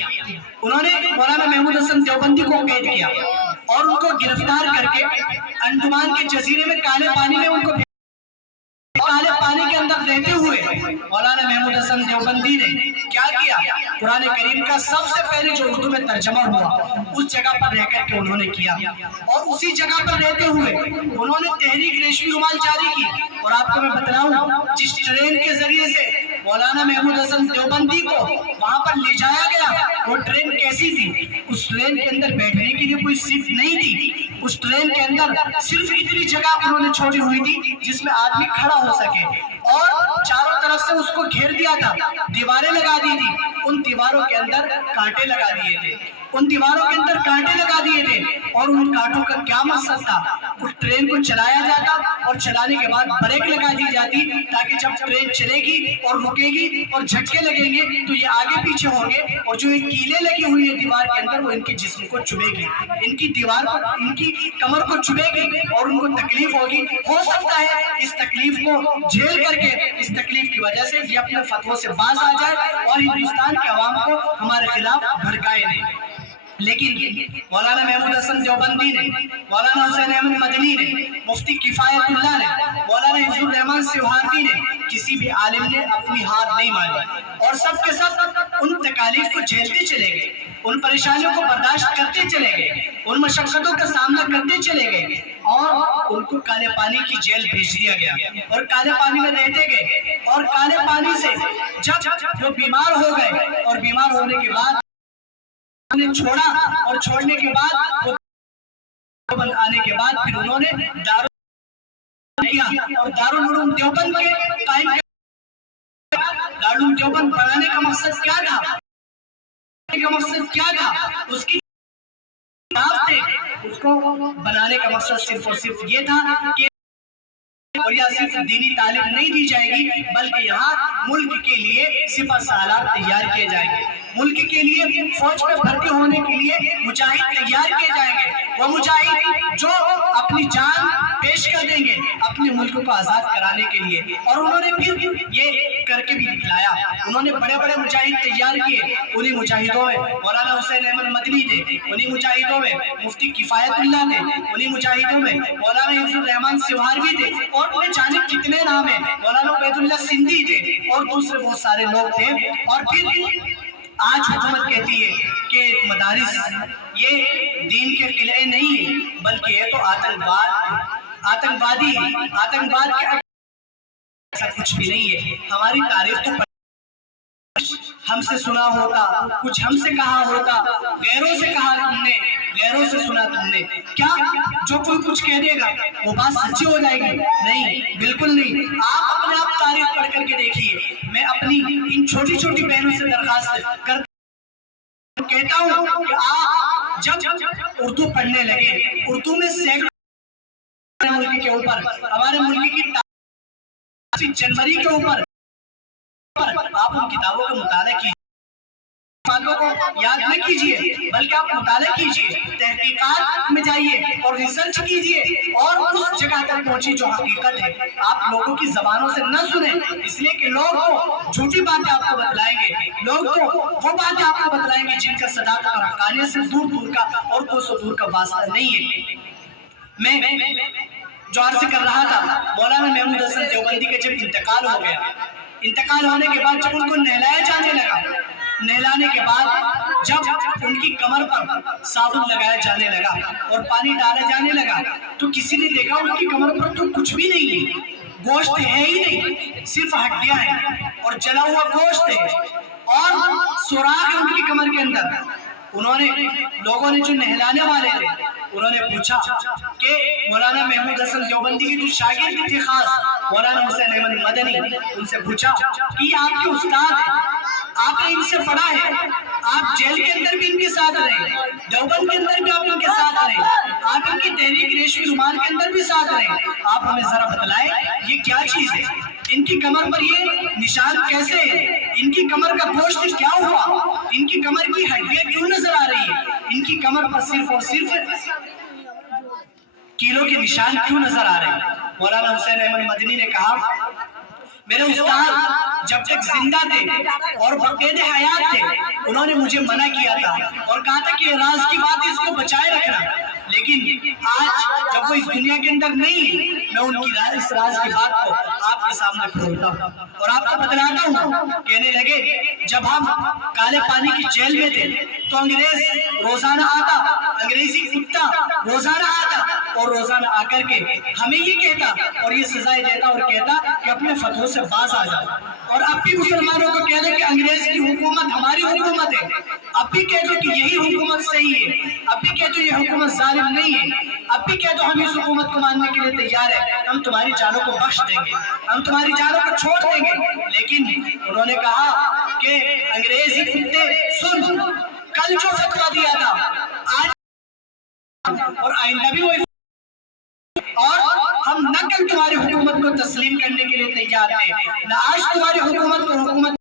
انہوں نے مولانا محمود حسن دیوبندی کو قید کیا اور ان کو گرفتار کر کے انڈمان کے جزیرے میں کالے پانی میں ان کو کالے پانی کے اندر رہتے ہوئے مولانا محمود حسن دیوبندی نے کیا کیا، قرآن کریم کا سب سے پہلے جو اردو میں ترجمہ ہوا اس جگہ پر رہ کر کے انہوں نے کیا، اور اسی جگہ پر رہتے ہوئے انہوں نے تحریک ریشمی رومال جاری کی۔ اور آپ کو میں بتلاؤں، جس ٹرین کے ذریعے سے مولانا محمود حسن دیوبندی کو وہاں پر لے جایا گیا، وہ ٹرین کیسی تھی؟ اس ٹرین کے اندر بیٹھنے کے لیے کوئی سیٹ نہیں تھی، اس ٹرین کے اندر صرف اتنی جگہ انہوں نے چھوڑی ہوئی تھی جس میں آدمی کھڑا ہو سکے، اور چاروں طرف سے اس کو گھیر دیا تھا، دیواریں لگا دی تھی، ان دیواروں کے اندر کانٹے لگا دیے تھے، ان دیواروں کے اندر کانٹے لگا دیے تھے، اور ان کانٹوں کا کیا مقصد تھا؟ اس ٹرین کو چلایا جاتا اور چلانے کے بعد بریک لگا دی جاتی، تاکہ جب ٹرین چلے گی اور رکے گی اور جھٹکے لگیں گے تو یہ آگے پیچھے ہوں گے، اور جو یہ کیلیں لگی ہوئی ہیں دیوار کے اندر وہ ان کے جسم کو چبھے گی، ان کی دیوار کو، ان کی کمر کو چبھے گی اور ان کو تکلیف ہوگی۔ ہو سکتا ہے اس تکلیف کو جھیل کر کے، اس تکلیف کی وجہ سے یہ اپنے فتووں سے باز آ جائے اور ہندوستان کے عوام کو ہمارے خلاف بھڑکائے نہیں۔ لیکن مولانا محمود حسن دیوبندی نے، مولانا حسین احمد مدنی نے، مفتی کفایت اللہ نے، مولانا حفظ الرحمان سیوہاردی نے، کسی بھی عالم نے اپنی ہار نہیں مانی، اور سب کے سب ان تکالیف کو جھیلتے چلے گئے، ان پریشانیوں کو برداشت کرتے چلے گئے، ان مشقتوں کا سامنا کرتے چلے گئے، اور ان کو کالے پانی کی جیل بھیج دیا گیا، اور کالے پانی میں رہتے گئے، اور کالے پانی سے جب وہ بیمار ہو گئے، اور بیمار ہونے کے بعد انہیں چھوڑا، اور چھوڑنے کے بعد دیوبند آنے کے بعد پھر انہوں نے دارالعلوم کیا، اور دارالعلوم دیوبند کے قائم کیا۔ دارالعلوم دیوبند بنانے کا مقصد کیا تھا؟ اس کی اس کو بنانے کا مقصد صرف اور صرف یہ تھا کہ اور یہاں صرف دینی تعلیم نہیں دی جائے گی، بلکہ یہاں ملک کے لیے سپہ سالار تیار کیے جائیں گے، ملک کے لیے فوج میں بھرتی ہونے کے لیے مجاہد تیار کیے جائیں گے، وہ مجاہد جو اپنی جان پیش کر دیں گے اپنے ملک کو آزاد کرانے کے لیے، اور انہوں نے پھر یہ کر کے بھی دکھلایا۔ انہوں نے بڑے بڑے مجاہد تیار کیے، انہی مجاہدوں میں مولانا حسین احمد مدنی تھے، انہی مجاہدوں میں مفتی کفایت اللہ تھے، انہی مجاہدوں میں مولانا یوسف الرحمن سوہاروی تھے، اور انہیں جانے کتنے نام ہیں، مولانا عبید اللہ سندھی تھے، اور دوسرے بہت سارے لوگ تھے۔ اور پھر آج حکومت کہتی ہے کہ مدارس یہ دین کے قلعے نہیں ہیں، بلکہ یہ تو آتنکوادی کے ایسا کچھ بھی نہیں ہے۔ ہماری تاریخ تو ہم سے سنا ہوتا، کچھ ہم سے کہا ہوتا، غیروں سے کہا تم نے، غیروں سے سنا تم نے، کیا جو کوئی کچھ کہہ دے گا وہ بات سچی ہو جائے گی؟ نہیں، بالکل نہیں۔ آپ اپنے آپ تاریخ پڑھ کر کے دیکھیے۔ میں اپنی ان چھوٹی چھوٹی بہنوں سے درخواست کہتا ہوں کہ آپ جب اردو پڑھنے لگے، اردو میں سینکڑوں ملک کے اوپر، ہمارے ملک کی جنوری کے اوپر آپ ان کتابوں کا مطالعہ کیجیے، باتوں کو یاد نہ کیجیے بلکہ آپ مطالعہ کیجیے، تحقیقات میں جائیے اور ریسرچ کیجیے، اور اس جگہ تک پہنچی جو حقیقت ہے۔ آپ لوگوں کی زبانوں سے نہ سنیں، اس لیے کہ لوگ تو جھوٹی باتیں آپ کو بتلائیں گے، لوگ تو وہ باتیں آپ کو بتلائیں گے جن کا صداقت اور حقانیت سے دور دور کا اور کوسوں دور کا واسطہ نہیں ہے۔ میں جو عرض کر رہا تھا، مولانا محمود حسن دیوبندی کا جب انتقال ہو گیا، انتقال ہونے کے بعد جب ان کو نہلایا جانے لگا، نہلانے کے بعد جب ان کی کمر پر صابن لگایا جانے لگا اور پانی ڈالا جانے لگا، تو کسی نے دیکھا ان کی کمر پر تو کچھ بھی نہیں ہے، گوشت ہے ہی نہیں، صرف ہڈیاں ہیں اور جلا ہوا گوشت ہے، اور سوراخ ہے ان کی کمر کے اندر۔ انہوں نے لوگوں نے جو نہلانے والے تھے انہوں نے پوچھا کہ مولانا محمود حسن دیوبندی کی جو شاگرد تھے خاص مولانا حسین احمد مدنی، ان سے پوچھا کہ یہ آپ کے استاد ہیں، آپ نے ان سے پڑھا ہے، آپ جیل کے اندر بھی ان کے ساتھ رہے، دیوبند کے اندر بھی آپ ان کے ساتھ رہے، آپ ان کی تحریک ریشمی رومال کے اندر بھی ساتھ رہے، آپ ہمیں ذرا بتلائیں یہ کیا چیز ہے، ان کی کمر پر یہ نشان کیسے ہے، ان کی کمر کا گوشت کیا ہوا، ان کی کمر کی ہڈیاں کیوں نظر آ رہی ہیں، ان کی کمر پر صرف اور صرف کیلوں کے نشان کیوں نظر آ رہے ہیں؟ مولانا حسین احمد مدنی نے کہا میرے استاد جب تک زندہ تھے اور بقید حیات تھے انہوں نے مجھے منع کیا تھا اور کہا تھا کہ راز کی بات اس کو بچائے رکھنا، لیکن آج جب وہ اس دنیا کے اندر نہیں ہے میں ان کی اس راز کی بات کو آپ کے سامنے کھولتا ہوں اور آپ کو بتلاتا ہوں۔ کہنے لگے جب ہم کالے پانی کی جیل میں تھے تو انگریز روزانہ آتا، انگریزی کتا روزانہ آتا اور روزانہ آ کر کے ہمیں یہ کہتا اور یہ سزائے دیتا اور کہتا کہ اپنے فتووں سے باز آ جاؤ، اور اب بھی مسلمانوں کو کہہ دے کہ انگریز کی حکومت ہماری حکومت ہے، اب بھی کہہ دو کہ یہی حکومت صحیح ہے، اب بھی کہہ دو یہ حکومت ظالم نہیں ہے، اب بھی کہہ دو ہم اس حکومت کو ماننے کے لیے تیار ہیں، ہم تمہاری جانوں کو بخش دیں گے، ہم تمہاری جانوں کو چھوڑ دیں گے۔ لیکن انہوں نے کہا کہ انگریزی کتے سن، کل جو فتویٰ دیا تھا آج اور آئندہ بھی وہی، اور ہم نہ کل تمہاری حکومت کو تسلیم کرنے کے لیے تیار ہیں، نہ آج تمہاری حکومت کو حکومت،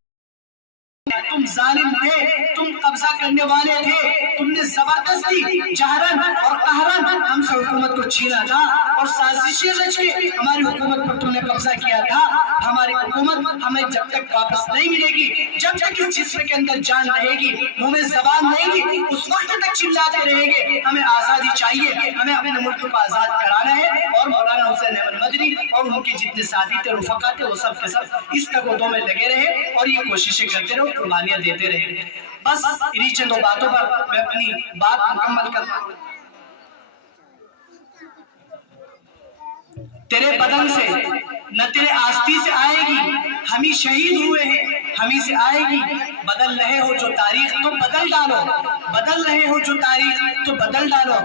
تم ظالم تھے، تم قبضہ کرنے والے تھے، تم نے زبردستی جہرن اور قہرن ہم سے حکومت کو چھینا تھا اور سازشیں رچ کے ہماری حکومت پر تم نے قبضہ کیا تھا۔ ہماری حکومت ہمیں جب تک واپس نہیں ملے گی، جب تک اس جسم کے اندر جان رہے گی، منہ میں زبان رہے گی، اس وقت تک چلاتے رہے گے ہمیں آزادی چاہیے، ہمیں اپنے ملک کو آزاد کرانا ہے۔ اور مولانا حسین احمد مدنی اور ان کے جتنے ساتھی تھے رفقا تھے وہ سب کے سب اس تگودوں میں لگے رہے اور یہ کوششیں کرتے رہے، قربانیاں دیتے رہے۔ بس انہی چند باتوں پر میں اپنی بات مکمل کرتا ہوں۔ تیرے بدن سے نہ تیرے آستی سے آئے گی، ہم ہی شہید ہوئے ہیں ہم ہی سے آئے گی، بدل رہے ہو جو تاریخ تو بدل ڈالو، بدل رہے ہو جو تاریخ تو بدل ڈالو،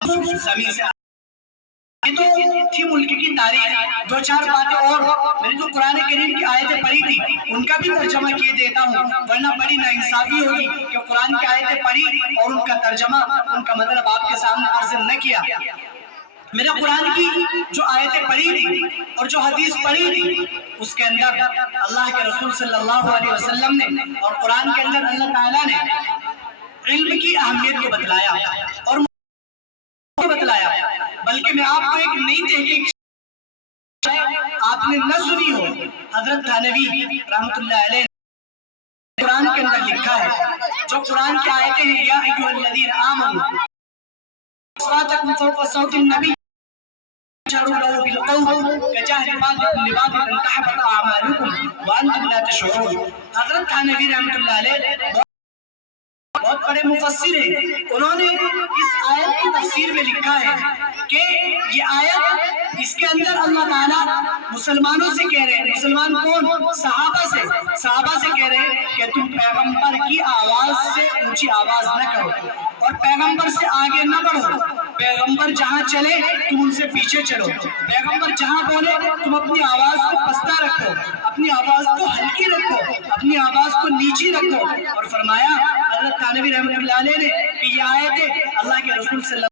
زمین سے یہ تو تھی ملک کی تاریخ۔ دو چار باتیں اور میں نے جو قرآن کریم کی آیتیں پڑھی تھی ان کا بھی ترجمہ کیے دیتا ہوں، ورنہ بڑی ناانصافی ہوگی کہ قرآن کی آیتیں پڑھی اور ان کا ترجمہ ان کا مطلب آپ کے سامنے عرض نہ کیا۔ میں نے قرآن کی جو آیتیں پڑھی تھی اور جو حدیث پڑھی تھی اس کے اندر اللہ کے رسول صلی اللہ علیہ وسلم نے اور قرآن کے اندر اللہ تعالیٰ نے علم کی اہمیت کو بتلایا اور بلکہ میں آپ کو ایک نئی تحقیق آپ نے نہ سنی ہو. حضرت تھانوی رحمت اللہ علیہ قرآن کے اندر لکھا ہے، جو قرآن کی آیتیں ہیں، یا ایھا الذین آمنوا اصواتکم فوق صوت النبی جهروا له بالقول كجهر بعضكم لبعض ان تحبط اعمالكم وانتم لا تشعرون. حضرت تھانوی رحمت اللہ علیہ بہت بڑے مفسر ہیں. انہوں نے اس آیت کی تفسیر میں لکھا ہے کہ یہ آیت، اس کے اندر اللہ تعالیٰ مسلمانوں سے کہہ رہے ہیں. مسلمان کون؟ صحابہ سے کہہ رہے ہیں کہ تم پیغمبر کی آواز سے اونچی آواز نہ کرو اور پیغمبر سے آگے نہ بڑھو. پیغمبر جہاں چلے تم ان سے پیچھے چلو. پیغمبر جہاں بولے تم اپنی آواز کو پستہ رکھو، اپنی آواز کو ہلکی رکھو، اپنی آواز کو نیچی رکھو. اور فرمایا حضرت تھانوی رحمۃ اللہ علیہ نے کہ یہ آیتیں اللہ کے رسول صلی اللہ علیہ وسلم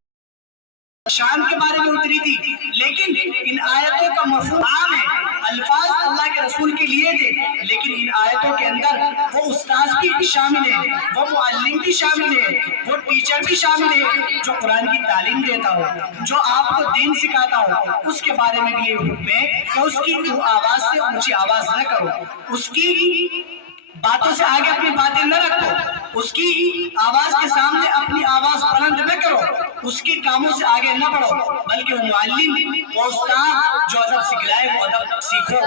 شان کے بارے میں اتری تھی، لیکن ان آیتوں کا مفہوم عام ہے. الفاظ اللہ کے رسول کے لیے تھے، لیکن ان آیتوں کے اندر وہ استاذ بھی شامل ہے، وہ معلم بھی شامل ہے، وہ ٹیچر بھی شامل ہے جو قرآن کی تعلیم دیتا ہو، جو آپ کو دین سکھاتا ہو. اس کے بارے میں بھی یہ حکم ہے کہ اس کی آواز سے اونچی آواز نہ کرو، اس کی باتوں سے آگے اپنی باتیں نہ رکھو، اس کی آواز کے سامنے اپنی آواز بلند نہ کرو، اس کے کاموں سے آگے نہ بڑھو، بلکہ وہ معلم، وہ استاد جو ادب سکھلائے وہ ادب سیکھو،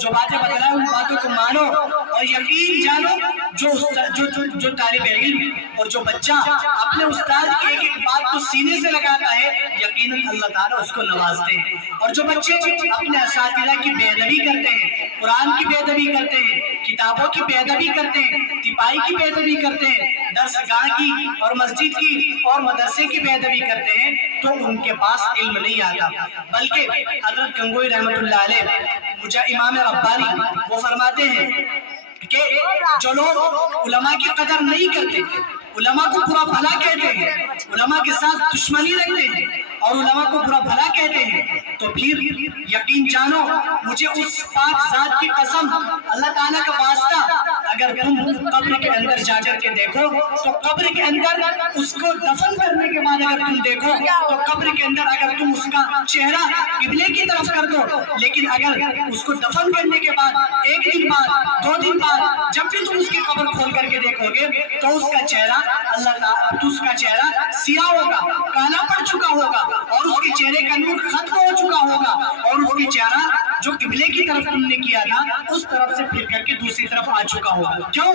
جو باتیں بتلائے ان باتوں کو مانو اور یقین جانو. جو طالب علم اور جو بچہ اپنے استاد کی ایک ایک بات کو سینے سے لگاتا ہے، یقیناً اللہ تعالیٰ اس کو نوازتے ہیں. اور جو بچے اپنے اساتذہ کی بے ادبی کرتے ہیں، قرآن کی بے ادبی کرتے ہیں، کتابوں کی بے ادبی کرتے ہیں، تپائی کی بے ادبی کرتے ہیں، درس گاہ کی اور مسجد کی اور مدرسے کی بے ادبی کرتے ہیں، تو ان کے پاس علم نہیں آتا. بلکہ حضرت گنگوئی رحمت اللہ علیہ امام ربانی وہ فرماتے ہیں کہ جو لوگ علماء کی قدر نہیں کرتے، علماء کو برا بھلا کہتے ہیں، علماء کے ساتھ دشمنی رکھتے ہیں اور علماء کو برا بھلا کہتے ہیں، تو پھر یقین جانو مجھے اس پاک ذات کی قسم، اللہ تعالیٰ کا واسطہ، اگر تم قبر کے اندر جا کر کے دیکھو تو قبر کے اندر اس کو دفن کرنے کے بعد اگر تم دیکھو تو قبر کے اندر اگر تم اس کا چہرہ قبلے کی طرف کر دو، لیکن اگر اس کو دفن کرنے کے بعد 1 دن بعد 2 دن بعد جب بھی تم اس کی قبر کھول کر کے دیکھو گے تو اس کا چہرہ اس کا چہرہ سیاہ ہوگا، کالا پڑ چکا ہوگا اور اس کے چہرے کا نور ختم ہو چکا ہوگا اور اس کی چہرہ جو قبلے کی طرف تم نے کیا تھا اس طرف سے پھر کر کے دوسری طرف آ چکا ہوگا. کیوں؟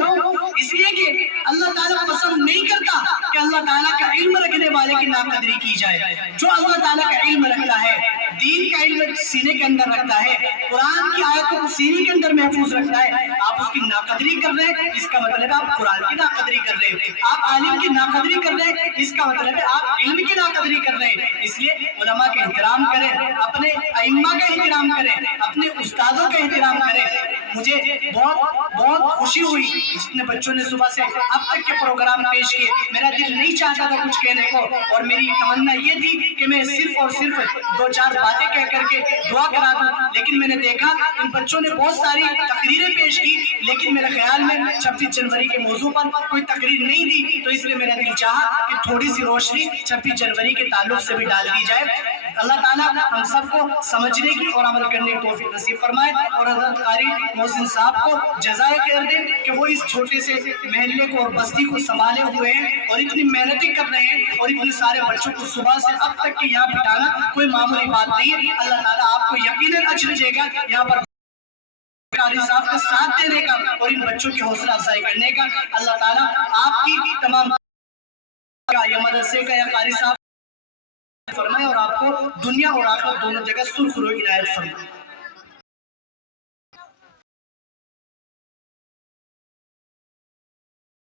اس لیے کہ اللہ تعالیٰ پسند نہیں کرتا کہ اللہ تعالیٰ کا علم رکھنے والے کی ناقدری کی جائے. جو اللہ تعالیٰ کا علم رکھتا ہے، دین کا علم سینے کے اندر رکھتا ہے، قرآن کی آیتوں کو سینے کے اندر محفوظ رکھتا ہے، آپ اس کی ناقدری کر رہے ہیں، اس کا مطلب ہے آپ قرآن کی ناقدری کر رہے ہیں. آپ عالم کی ناقدری کر رہے ہیں، اس کا مطلب ہے آپ علم کی ناقدری کر رہے ہیں. اس لیے علماء کا احترام کریں، اپنے ائمہ کا احترام کریں، اپنے استادوں کا احترام کریں. مجھے بہت خوشی ہوئی جتنے بچوں نے صبح سے اب تک کے پروگرام پیش کیے. میرا دل نہیں چاہتا تھا کچھ کہنے کو اور میری تمنا یہ تھی کہ میں صرف اور صرف 2-4 باتیں کہہ کر کے دعا کرا دوں، لیکن میں نے دیکھا ان بچوں نے بہت ساری تقریریں پیش کی، لیکن میرے خیال میں 26 جنوری کے موضوع پر کوئی تقریر نہیں دی. تو اس لیے میرا دل چاہا کہ تھوڑی سی روشنی 26 جنوری کے تعلق سے بھی ڈال دی جائے. اللہ تعالیٰ ہم سب کو سمجھنے کی اور عمل کرنے کی توفیق نصیب فرمائے اور حضرت قاری محسن صاحب کو جزائے خیر دے کہ وہ اس چھوٹے سے محلے کو اور بستی کو سنبھالے ہوئے ہیں اور اتنی محنتیں کر رہے ہیں اور اتنے سارے بچوں کو صبح سے اب تک کے یہاں بٹھانا کوئی معمولی بات نہیں ہے. اللہ تعالیٰ آپ کو یقیناً اجر دے گا یہاں پر قاری صاحب کا ساتھ دینے کا اور ان بچوں کی حوصلہ افزائی کرنے کا. اللہ تعالیٰ آپ کی تمام یا مدرسے کا یا قاری صاحب فرمائے اور آپ کو دنیا اور آخرت دونوں جگہ سرخرو عنایت فرمائے.